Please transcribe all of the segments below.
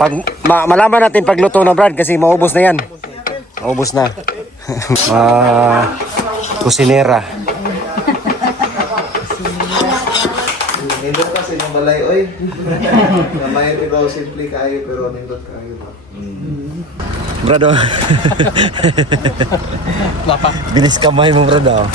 Pag malaman natin pagluto na Brad kasi maubos na yan. Maubos na. Kusinera. Nindot kasi yung balay, oy. May ikaw simple kayo pero nindot kayo ba? Brado. Bilis kamay mo Brado.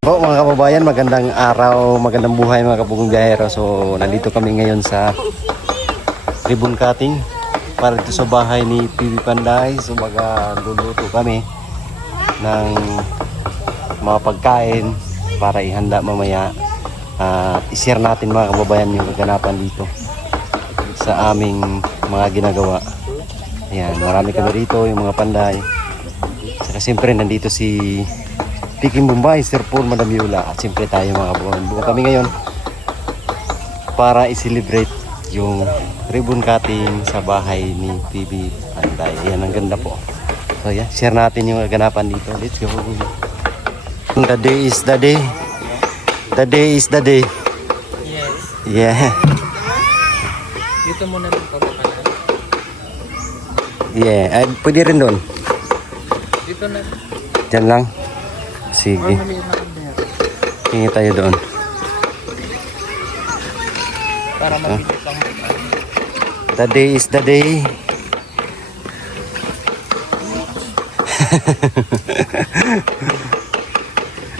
Po mga kababayan, magandang araw, magandang buhay mga kapugong biyahero. So nandito kami ngayon sa ribbon cutting para dito sa bahay ni PB Panday. So luluto kami ng mga pagkain para ihanda mamaya. I-share natin mga kababayan yung kaganapan dito sa aming mga ginagawa. Ayan, marami kami rito, yung mga Panday. Saka siyempre nandito si Piking Bombay, Sir Paul, Madam Yula at siyempre tayo mga kababayan. Buka kami ngayon para i-celebrate yung ribbon cutting sa bahay ni PB Panday. Ayan, ang ganda po. So yeah, share natin yung kaganapan dito. Let's go. The day is the day. The day is the day. Yes. Yeah. Dito muna ng pabakalan. Yeah, ay, pwede rin doon. Dito na. Diyan lang. Sige. Maliit na kandero. Hingi tayo doon. Para mabilis lang mo. The day is the day.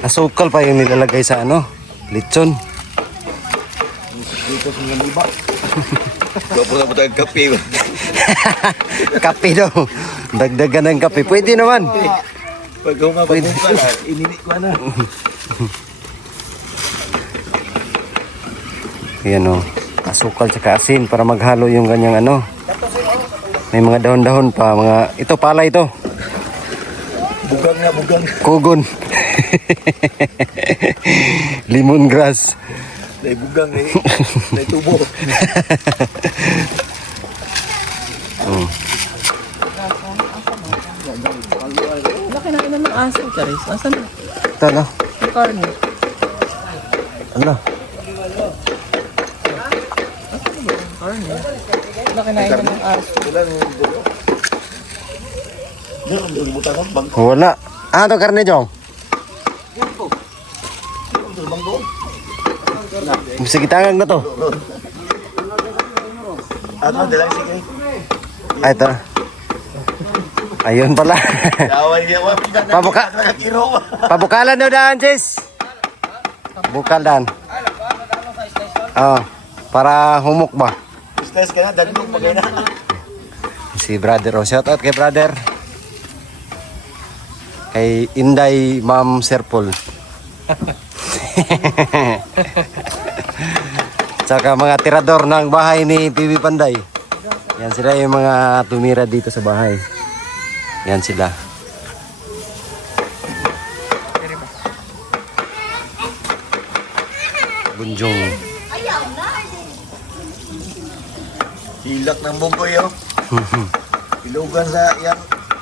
Asukal pa yung nilalagay sa ano? Lechon. Dito sa mga iba. Kapag tayong kape. Kape daw. Dagdagan ng kape. Pwede naman. Pag humabag mo ka na, ininik ko na. Ayan o. Asukal tsaka asin para maghalo yung ganyang ano. May mga dahon-dahon pa. Ito pala ito. Bugang na bugang. Kugon. Lemongrass. May bugang eh. May tubo. Laki na ina ng aso, Charis. Asan na? Ito no? Yung karne. Ano? Karne. Laki na ina ng aso. Wala. Ah, ito karne Jong. Sige tangang na to. Ano, dalang sige. Ah, ito. Ayun pala. Daway niya, Pabuka. Pabukalan daw daan, Jess. Bukal daan. Oh, para humok ba? Stress ka na, dagdag pagay na. Si brother, oh, shout out kay brother. Kay Inday Ma'am Sir Paul. Tsaka mga tirador ng bahay ni PB Panday. Yan sila yung mga tumira dito sa bahay. Yan sila. Bunjong. Hilak ng bungkoy oh. Ilugan sa yan.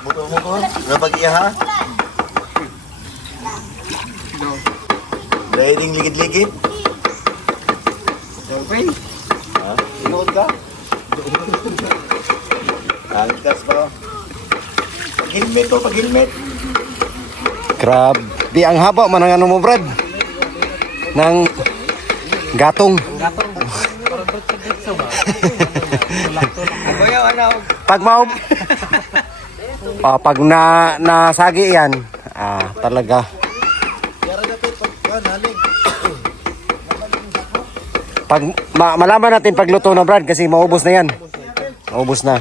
Buto-buto. Napag-iya ha. Riding ligid-ligid. Okay. Ha? Inuod ka? Angkas pa. Pag-helmet to, pag-helmet. Grabe, ang haba man ang ano mo, Brad. Nang gatong. Gatong. Parang bertso ba? Kuya, ano? Pag nasagi yan, talaga. Pag malaman natin pagluto na Brad kasi maubos na yan. Maubos na.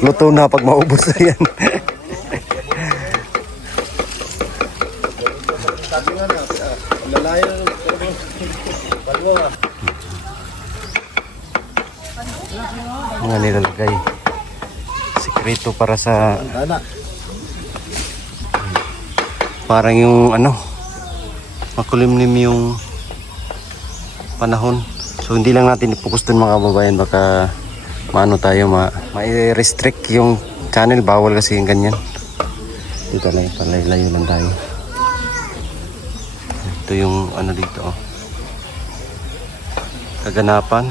Luto na pag maubos na yan. Mga nilalagay. Sikreto para sa parang yung ano, makulimlim yung panahon. So hindi lang natin i-focus dun mga kababayan, baka maano tayo, ma-restrict yung channel. Bawal kasi yung ganyan. Dito lang, palay-layo lang tayo. Ito yung ano dito, oh. Kaganapan.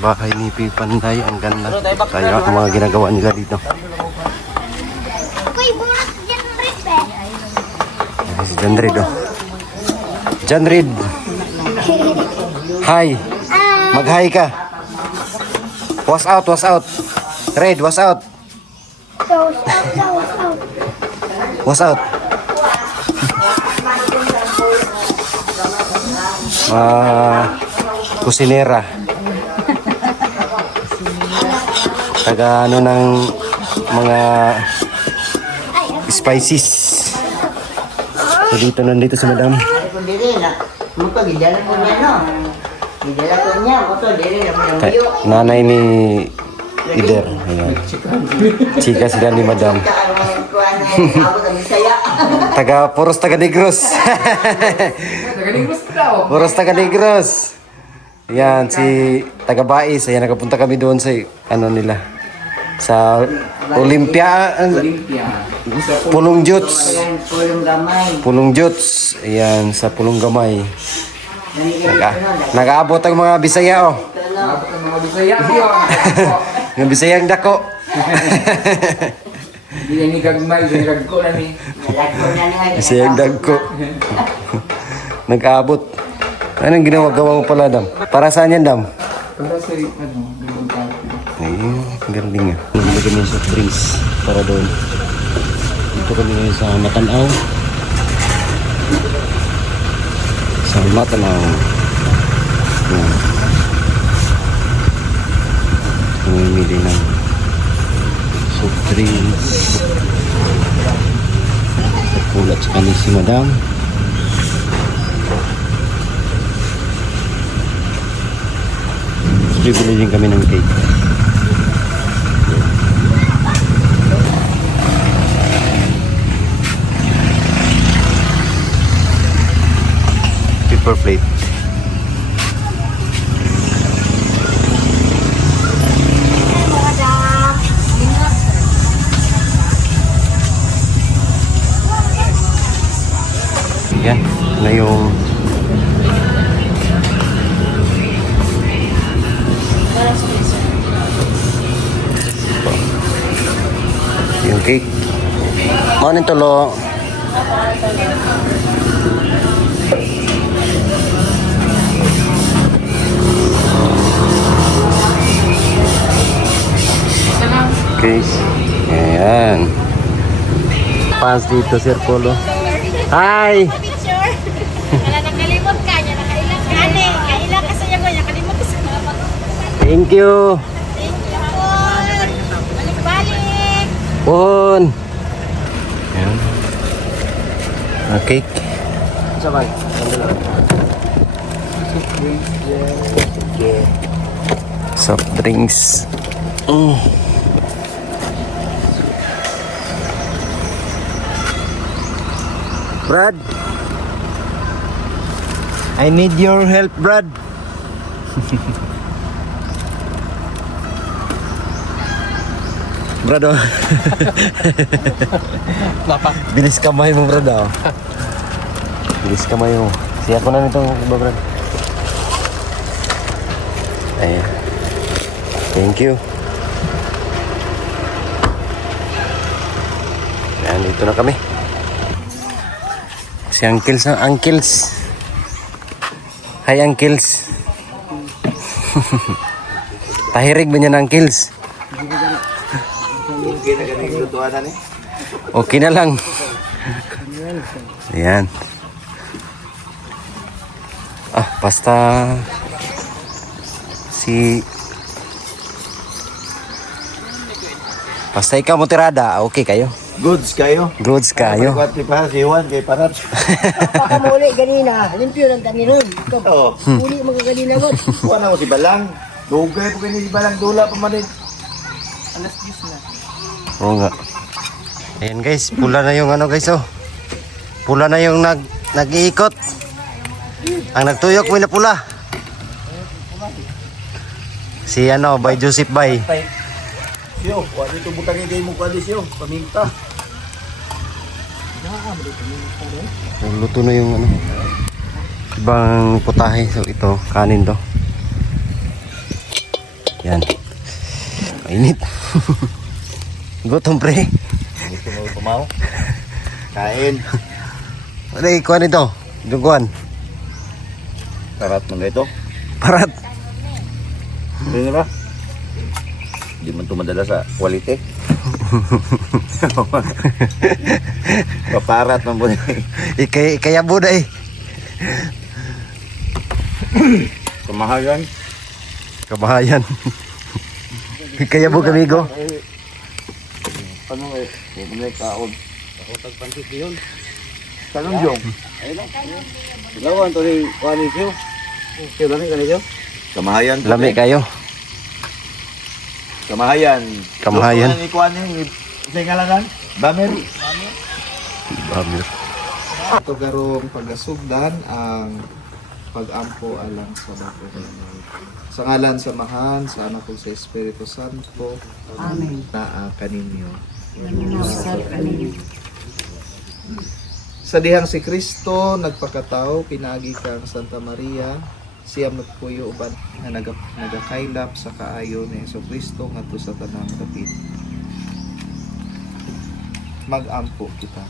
Bahay ni Pipi Panday. Ang ganda. Tayo ang mga ginagawa nila dito. Si John Reed, oh. John Reed. Hi. Mag-hi ka. Was out, was out. Red, was out. Was out. Kusinera. Taga ano ng mga spices. So dito nandito si Madam. Nanay ni Ider. Ayan. Chika sila ni Madam. Puros taga Negros. Puros taga Negros. Ayan, si taga Bais. Ayan, nakapunta kami doon sa ano nila. Sa Olympia. Pulong Juts. Pulong Juts. Ayan, sa Pulong Gamay. Nag-aabot ang mga Bisaya, oh. Yung Bisayang dako. Hindi ni gagmay, hindi gagko na ni. Bisayang dako. Nag-aabot. Anong ginawa-gawa mo pala, Dam? Para saan yan, Dam? Para sa ano, Ayun, ang galing nga. Nagulagay niya sa drinks para doon. Dito kami ngayon sa Matanaw. Sa Matanaw. Yan. Namimili ng soft drinks. Nagkulat sa kanya si Madam. Bibili din kami ng cake. Per plate. Yan, na yung cake. Morning tolo. Okay. Ayan. Fans dito, Sir Polo. Hi! Wala nakalimot ka, niya nakailang ka. Kailang ka sa niya ko, niya kalimot ka sa mga. Thank you. Thank you, Paul. Balik-balik. Pon. Ayan. Cake. Sabay. Soft drinks. Brad, I need your help, Brad. Brad, oh. Bilis kamay mo, Brad, oh. Bilis kamay mo. Siya ko na nitong iba, Brad. Ayan. Thank you. Ayan, dito na kami. Si uncles, uncles. Hi, uncles. Tahirig ba niya ng uncles? Okay na lang. Ayan. Basta basta ikaw mo tirada, okay kayo? Goods kayo. Goods kayo. Pati pa si Juan kay Parat. Pakamuli ganina, limpyo ng taniron. Oo. Muli mga ganina mo. Kuha na mo si Balang. Dugay po kayo si Balang. Dula pa man. Alas 10 na. Oo nga. Ayan guys, pula na yung ano guys, oh. Pula na yung nag-iikot. Ang nagtuyok mo na pula. Si ano, by Joseph Bay. Yo, wala ito butang hindi mo kwadis yo. Paminta. Luto na yung ano. Ibang putahe. So ito, kanin to. Yan. Mainit. Gutom pre. Gusto mo kumaw? Kain. Ano ikuha nito? Duguan. Karat mo ito. Parat. Hindi ba? Hindi man ito madala sa quality. Paparat man po. Kaya buda eh. Kamahagan. Kabahayan. Kaya bu kamigo. Ano eh? Huwag mo na ikaon. Ako tagpansit yun. Kanong yung? Ayun lang. Ilawan to ni Kwani Siyo. Siyo lang ka niyo? Kamahayan. Lami kayo. Kamahayan. Kamahayan. Ni Kwani. Sa ngalanan? Bamer. Bamir. Ito garong pagasugdan ang pag-ampo alang sa bato. Sa ngalan samahan, sa anak ko sa Espiritu Santo. Amen. Na kaninyo. Nasal kanin. Sa dihang si Kristo nagpakatao, pinagi kang Santa Maria, siya magpuyo uban na nagakaylap sa kaayo ni Hesus Kristo ngadto sa tanang dapit. Mag-ampo kita.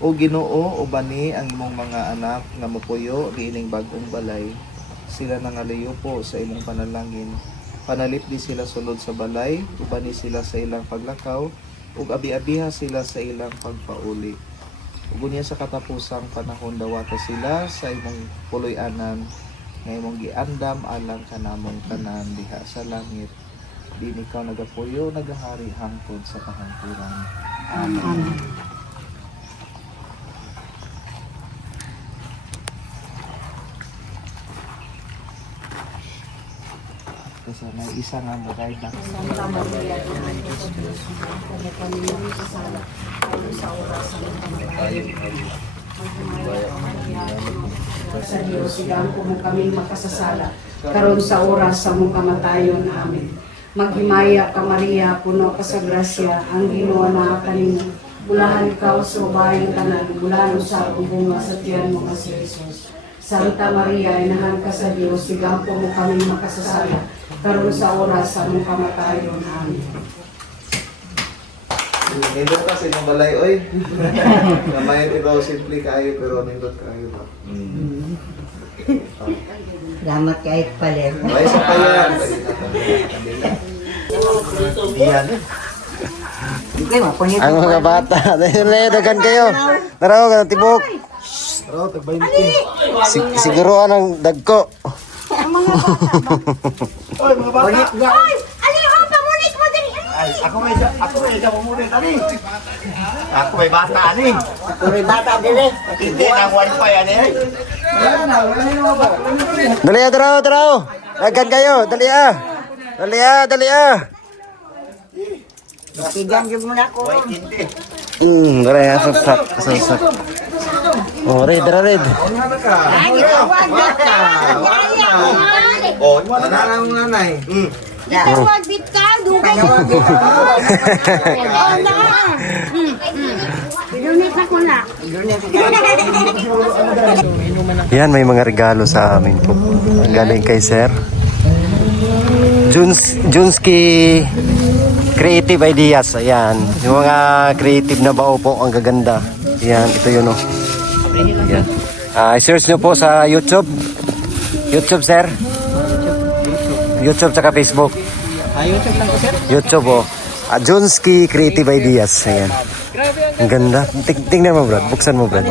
O Ginoo, ubani ang imong mga anak nga mapuyo niining bag-ong balay, sila nangalayo po sa imong panalangin. Panalit di sila sulod sa balay, ubani sila sa ilang paglakaw, ug abi-abiha sila sa ilang pagpauli. Ug unya sa katapusang panahon dawata sila sa imong puloy-anan nga imong giandam alang kanamong tanan diha sa langit. Din ikaw nagapuyo, nagahari hangtod sa kahangturan. Amen. Kasi may isa nga bagay na. Santa Maria, Ina ng Diyos, kami sa sala, kayo sa oras ng kamatayan. Sa Diyos, sigaan po mo kami makasasala, karon sa oras sa mong kamatayon. Amen. Maghimaya ka Maria, puno ka sa grasya, ang Ginoo na kanimo. Bulahan ikaw sa babayang tanan, bulahan sa bunga sa tiyan mo nga si Jesus. Santa Maria, inahan ka sa Diyos, sigaan po mo kami makasasala, karon sa oras sa mong kamatayon. Amen. Nindot ka sa inyong balay, oy. Namay ito simple kayo, pero nindot kayo ba? Salamat kahit paler. May isa pa yan. Ang mga bata. Dagan kayo. Taraw ka ng tibok. Pero, tagbay mo. Siguruan ang dagko. Ako may pamunit ani. Ako may bata ani. Puri bata dire. Hindi na wifi ani. Dali taraw. Dagan kayo. Dali Dali Sigang jud mo na ko. Dali Susak. Oh, red. Oh, Wala na ang nanay. Tawag bit ka, dugay. Pinunit na ko na. Yan, may mga regalo sa amin po. Galing kay Sir Junski Creative Ideas. Ayan, yung mga creative na bao po, ang gaganda. Ayan, ito yun oh. Ayan. I-search nyo po sa YouTube. YouTube, Sir. YouTube tsaka Facebook. YouTube lang ko sir. YouTube oh. Junski Creative Ideas. Ayan. Ang ganda. Tingnan mo, Brad. Buksan mo, Brad.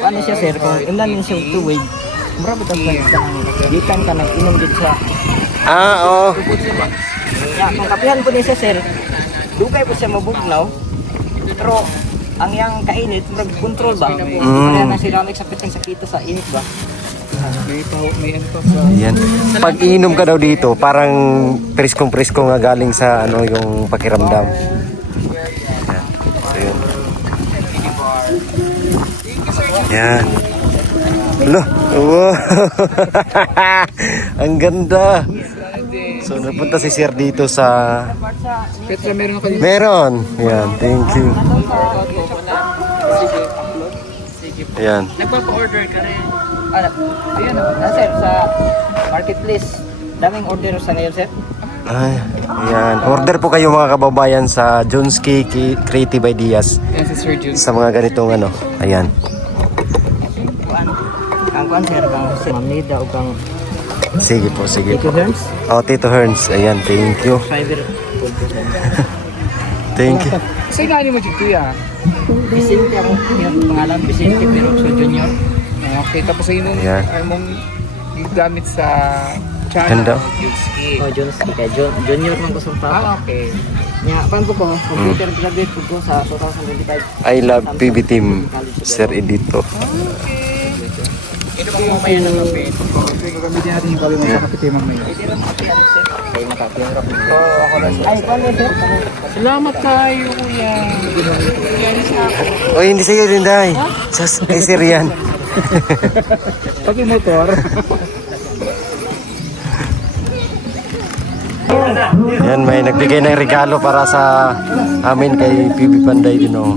Ano siya sir, kung ilan siya tuwig, marami gikan ka nang inom dito sa Oo. kung kapihan po niya siya sir, dugay po siya mabugnaw, pero ang yang kainit, nag-control ba? Kaya na ceramic sa pitang sakita sa init ba? Yan. Pag inom ka daw dito, parang preskong-presko nga galing sa ano yung pakiramdam. Yan. Yan. Loh, wow. Ang ganda. So napunta si Sir dito sa Petra, meron ako dito. Meron. Yan, thank you. Yan. Nagpapa-order ka rin. Ayan sir, sa marketplace. Daming order sa ngayon, sir. Ay, yan. Order po kayo mga kababayan sa Jones Creative Ideas Yan si Sir Jules. sa mga ganitong ano. Ayan. Ang kuan sir, kang Ma'am Nida o kang Sige po, sige Tito po. Herms. Oh, Tito Herns. Ayan, thank you. Fiber. Thank you. Kasi gani mo dito ya. Vicente ang pangalan, Vicente pero sa junior. Okay, tapos ay mong, Ayan. ay mong gamit sa Ganda. channel. Yuski. Oh, junior man ko sa papa. Okay. Nya, pan ko computer graduate ko sa 2025. I love PB Team, Sir Edito. Ito po yung mayan ng kape. Gagamitin natin yung kape mo sa kape mamaya. Ay, makapira. Ay, paano sir? Salamat kayo, kuya. Oy, hindi sa'yo din, Day. Kay Sir yan. Pag yung motor. Yan, may nagbigay ng regalo para sa amin kay PB Panday din, oh.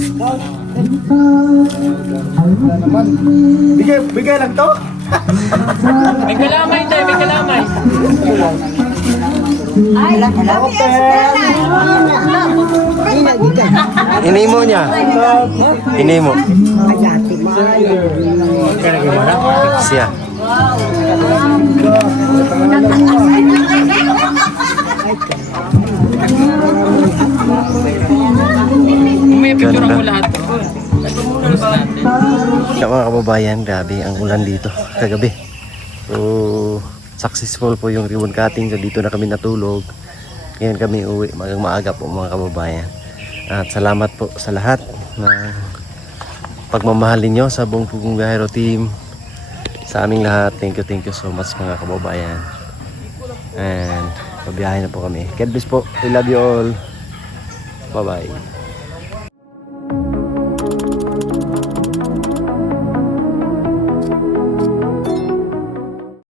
Bigay lang to? May kalamay tayo, may kalamay. Inimo niya. Inimo. Siya. May picture Ganda. ako lahat to. Kaya mga kababayan, grabe ang ulan dito kagabi. So, successful po yung ribbon cutting. So, dito na kami natulog. Ngayon kami uwi maaga po mga kababayan. At salamat po sa lahat na pagmamahal ninyo sa buong Pugong Biyahero team. Sa aming lahat, thank you so much mga kababayan. And pabiyahe na po kami. God bless po. I love you all. Bye bye.